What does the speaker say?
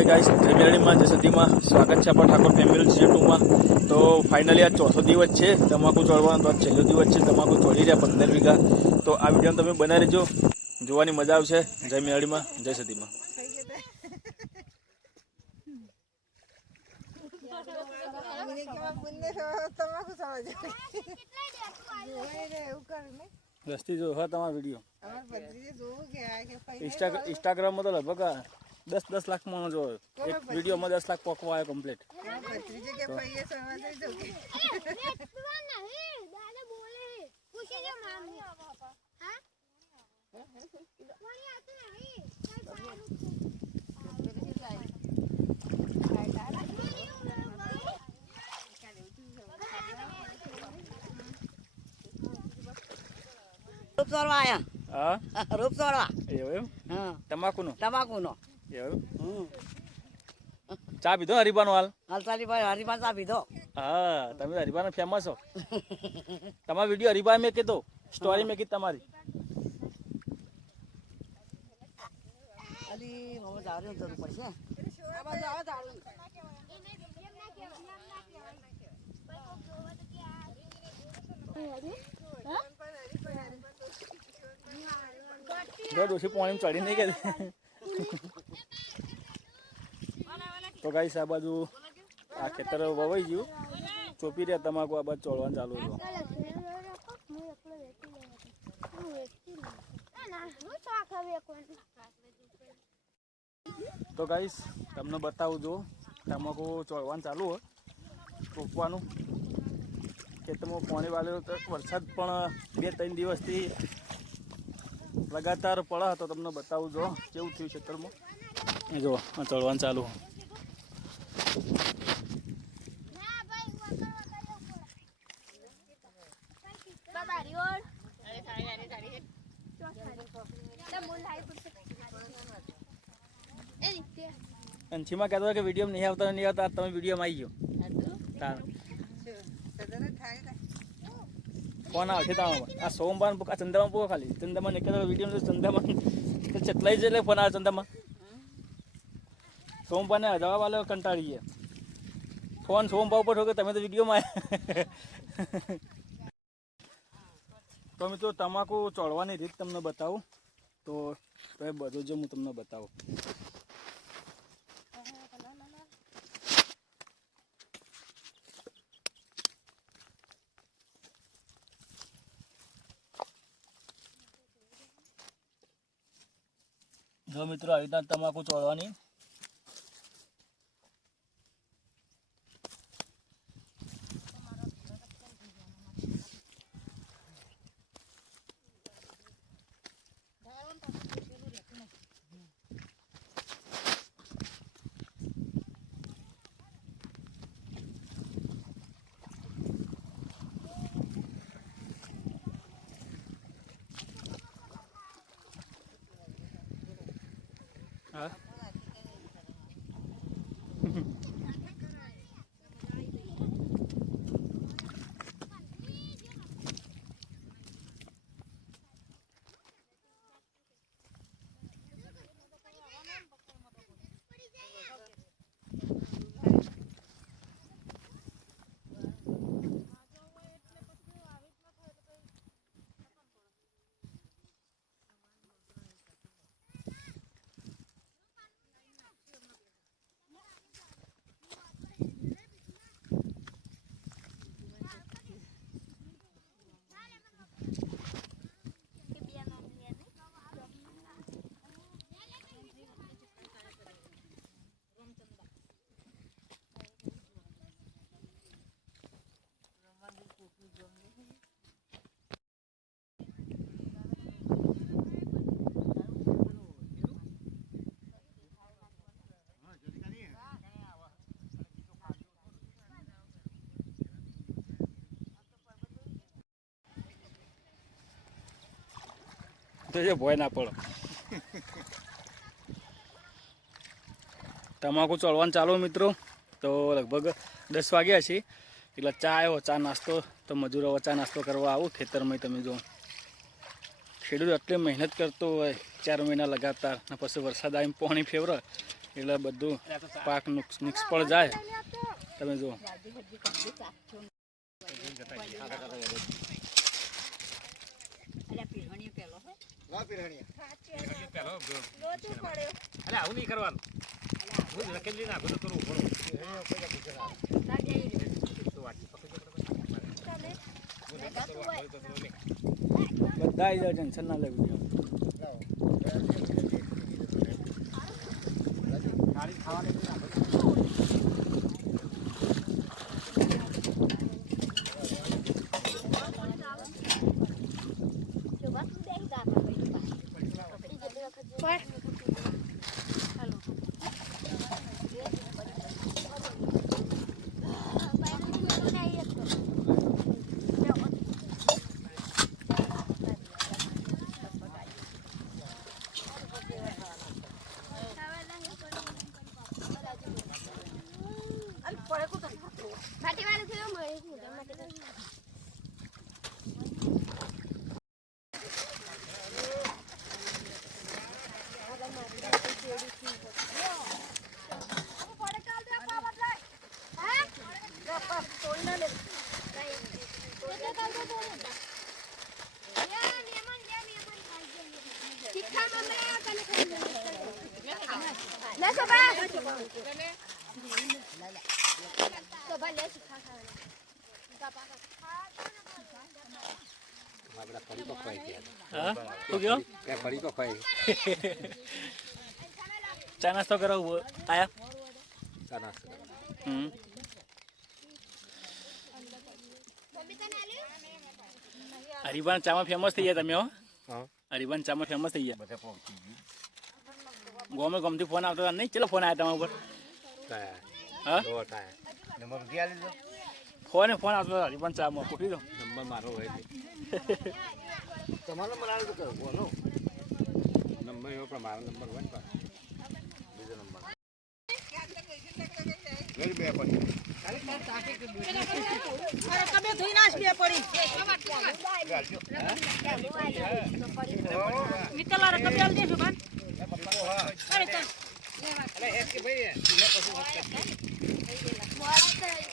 Hi guys, जय में जय सदीમાં स्वागत है अपना ठाकुर फैमिली सीजन 2 में। तो फाइनली आज चौथो दिवस है तमाकू चोळવાનો, तो आज छेल्लो दिवस है तमाकू चोળી રહ્યા 15 વીઘા। तो आ विडियो તમે બનાવી રહેજો, જોવાની મજા આવશે। જય મેળીમાં જય સદીમાં। रस्ती जो है तमारा वीडियो इंस्टाग्राम में तो लगभग 10 लाख मानो जो एक वीडियो में 10 लाख पकवा है कंप्लीट। चा पीधो हरिबान वाल हरिबान चा पीधो। हाँ, तमे हरिबान फेमस हो। तमारा वीडियो हरिबान में के तो स्टोरी में की तमारी अली मो जा रहे तो पैसे अब जाओ दारू दो दोषी पानी में चढ़ी नहीं के। तो गाइस आ बाजू आ खेतर ववाई गયું, ચોપી રહ્યા તમાકુ આ બાજુ ચોળવાનું ચાલુ છે। તો ગાઈસ તમને બતાવું જો તમાકુ ચોળવાનું ચાલુ હોય, રોપવાનું ખેતરમાં પાણી વાળેલું। તો વરસાદ પણ 2-3 દિવસથી लगातार पड़ा तो तमने बताऊँ जो केवुं थयुं क्षेत्र में जो चढ़वान चालू। अंशिमा कहता था कि वीडियो में नहीं आता तब वीडियो में आई गयो फोन आवशे ताणो आ सोमवार आ चंद्रमा पूरो खाली चंद्रमा निकल वीडियो में चंद्रमा तो चटलाई जे फोन आ चंद्रमा सोमवार ने जवाब आलो कंटाड़ी गया फोन सोमवार पर ठोके तमे तो वीडियो में आया। तो मित्रों तमाकू चोळवानी रीत तमने बताऊं तो बधुं जो हूँ तमने बताऊं। जो मित्रों आ रीतना तमाकू चोळवानी हाँ तो ये भय ना पड़ो। तमाकू चोळवानुं चालू मित्रों। तो लगभग 10 वाग्या छे એટલે ચા આવ્યો, ચા નાસ્તો તો મજૂરો ચા નાસ્તો કરવા આવું ખેતરમાં। તમે જો ખેડૂત આટલી મહેનત કરતો હોય 4 મહિના લગાતાર ને પછી વરસાદ આવીને પાણી ફેવરે એટલે બધું પાક નિષ્ફળ જાય. તમે જુઓ આવું નહીં કરવાનું. બધા આવી જાય, ટેન્શન ના લેવું. હા શું કહો? ચા નાસ્તો કરો આયા? હરિભાન ચામાં ફેમસ થઈ ગયા તમે હો. હરિભાન ચામાં ફેમસ થઈ ગયા. ગોમે ગમતી ફોન આવતો હતા નહીં? ચલો ફોન આવ્યા તમારા ઉપર? હા ફોન આવતો હતો હરિભાન ચામાં. પૂછી દો નંબર મારો હોય તમારો નંબર આવે તો કરો બોલો. નંબર એવો પણ મારો નંબર હોય ને બીજો નંબર ભાઈ